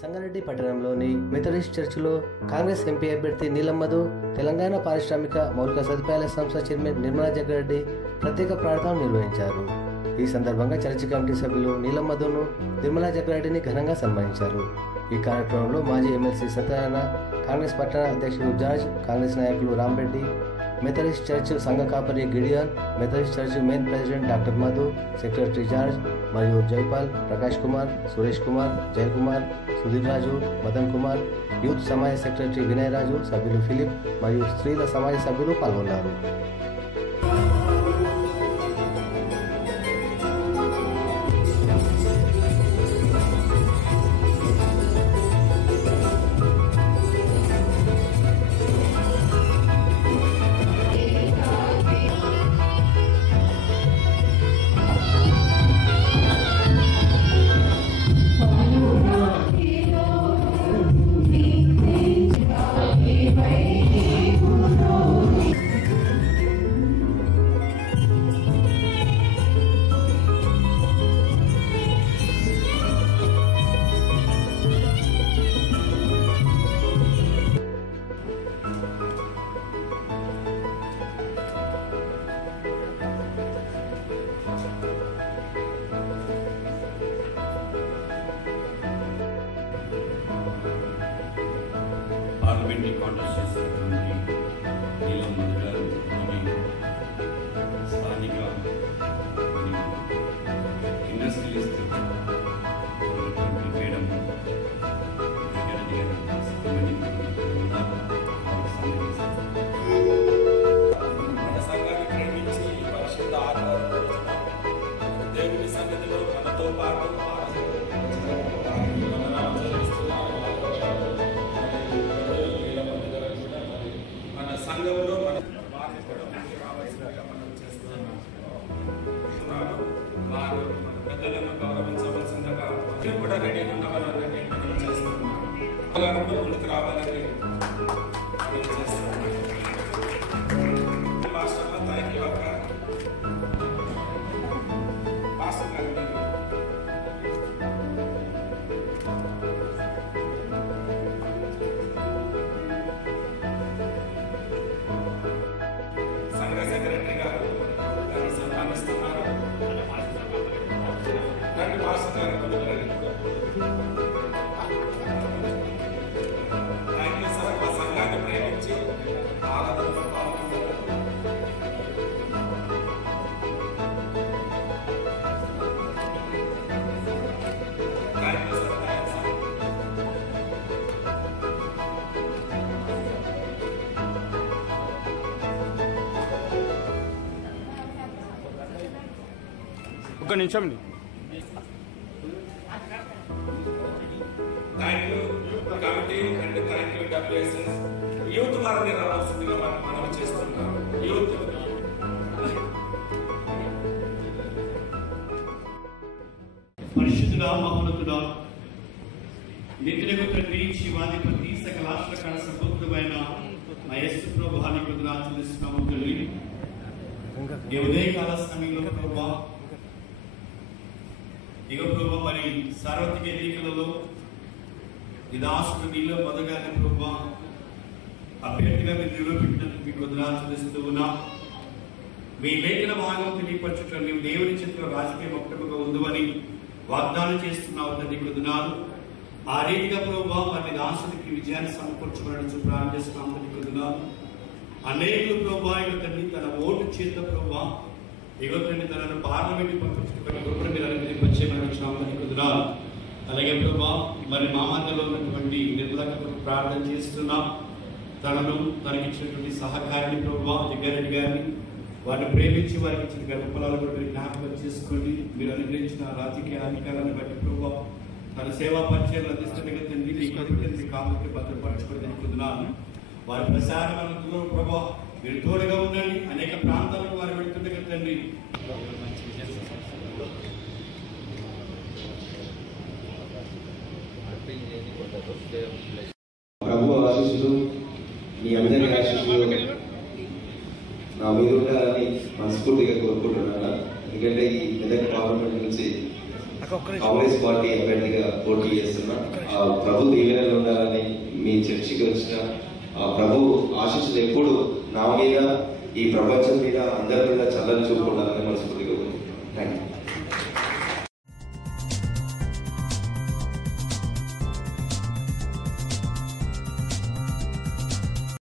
సంగారెడ్డి పట్టణంలోని మెథడిస్ట్ చర్చిలో కాంగ్రెస్ ఎంపీ అభ్యర్థి నీలమ్మధు, తెలంగాణ పారిశ్రామిక మౌలిక సదుపాయాల సంస్థ చైర్మన్ నిర్మలా జగ్గారెడ్డి ప్రత్యేక ప్రార్థన నిర్వహించారు. ఈ సందర్భంగా చర్చి కమిటీ సభ్యులు నీలమ్మధును, నిర్మలా జగ్గారెడ్డిని ఘనంగా సన్మానించారు. ఈ కార్యక్రమంలో మాజీ ఎమ్మెల్సీ సత్యనారాయణ, కాంగ్రెస్ పట్టణ అధ్యక్షుడు జార్జ్, కాంగ్రెస్ నాయకులు రాంరెడ్డి, మెథడిస్ట్ చర్చ్ సంఘ కాపరి Gideon, Methodist church main president doctor Madhu, secretary George మరియు జైపాల్, ప్రకాష్ కుమార్, సురేష్ కుమార్, జయకుమార్, సుధీర్ రాజు, మదన్ కుమార్, యూత్ సమాజ సెక్రటరీ వినయ్ రాజు, సభ్యులు ఫిలిప్ మరియు స్త్రీల సమాజ సభ్యులు పాల్గొన్నారు. పార్లమెంటరీ కాంటెస్ట్ చేసినటువంటి నీలమ్మధు గారు, స్థానిక ఇండస్ట్రియలిస్ట్ ఉన్నటువంటి మేడం జగ్గారెడ్డి గారు మన సంఘాన్ని ప్రేమించి పరిశుద్ధ ఆత్మను దేవుని సన్నిధిలో మనతో పాటు మన సంఘంలో మన వారిని కూడా ముందుకు రావాల్సినగా మనం చేస్తున్నాము. వారు మన పెద్దలను గౌరవించవలసిందిగా మేము కూడా రెడీగా ఉండవాలని మనం చేస్తున్నాము. ముందుకు రావాలని మనం చేస్తున్నాము. మాస్టర్ల థ్యాంక్ యూ అక్క. మాస్టర్ గారికి సంఘ సెక్రటరీ గారు సన్మానిస్తున్నారు. రండి మాస్టర్ గారు ముందుకు రండి. Thank you sir. మా సంఘాన్ని ప్రేమించి ఆరాధనలో పాల్గొన్నారు. Thank you sir. Thanks sir. ఒక్క నిమిషం. Thank you committee and thank you WSS. Youth వారిని రావాల్సిందిగా మనం చేస్తున్నాం. యూత్ పరిశుద్ధుడా, మహోన్నతుడా, నిత్యులకు తండ్రి, శివాధిపతి, సకలాశ్రకాల సంపూర్ణమైన మా యేసు ప్రభువానికి వందనాలు చెల్లిస్తున్నాము తండ్రి. ఈ ఉదయకాల సమయంలో ప్రభువా, ఇక ప్రభు మరి సార్వత్రిక ఎన్నికలలో నిదాసుడు నీలో మొదగానే ప్రభు అభ్యర్థిగా మీరు నిలబెట్టినందుకు మీకు వందనాలు చెల్లిస్తూ ఉన్నాం. మీ లేఖన భాగం తెలియపరచడం నీవు దేవుని చేతిలో రాజకీయ మొక్కగా ఉందని వాగ్దానం చేస్తున్నావు తండ్రి, వందనాలు. ఆ రీతిగా ప్రభు మరి దాసుడికి విజయాన్ని సమకూర్చబడి ప్రారంభం చేస్తున్నాం తండ్రి, వందనాలు. అనేకులు ప్రభు తండ్రి తన ఓటు చేత ప్రభు తండ్రి తనను పార్లమెంట్ పంపించుకుని గొప్ప మీరు అనుమతించమని వచ్చినాం తండ్రి, వందనాలు. అలాగే ప్రభు మరి మా మధ్యలో ఉన్నటువంటి నిర్మలకు ప్రార్థన చేస్తున్నాం. తనను తనకిచ్చినటువంటి సహకారిని ప్రభు జగ్గారెడ్డి గారిని, వారిని ప్రేమించి వారికి ఇచ్చిన గర్భఫలాలు కూడా మీరు జ్ఞాపకం చేసుకోండి. మీరు అనుగ్రహించిన రాజకీయ అధికారాన్ని బట్టి ప్రభు తన సేవా పరిచయాలు అందిస్తుండగా తండ్రి మీ కొరకు కాపుకి భద్రపరచుకొని అనుకుంటున్నాను. వారి ప్రసారంలో ప్రభు మీరు తోడుగా ఉండండి. అనేక ప్రాంతాలకు వారు వెళుతుండగా తండ్రి ప్రభు ఆశీస్సులు, మీ అందరి ఆశీస్సులు నా మీద ఉండాలని మనస్ఫూర్తిగా కోరుకుంటున్నాను. ఎందుకంటే ఈ మెదక్ పార్లమెంట్ నుంచి కాంగ్రెస్ పార్టీ అభ్యర్థిగా పోటీ చేస్తున్నా. ఆ ప్రభు దీవెనలు ఉండాలని మీ చర్చికి వచ్చిన ఆ ప్రభు ఆశీస్సులు ఎప్పుడు నా మీద, ఈ ప్రపంచం మీద, అందరి మీద చల్లని చూపు ఉండాలని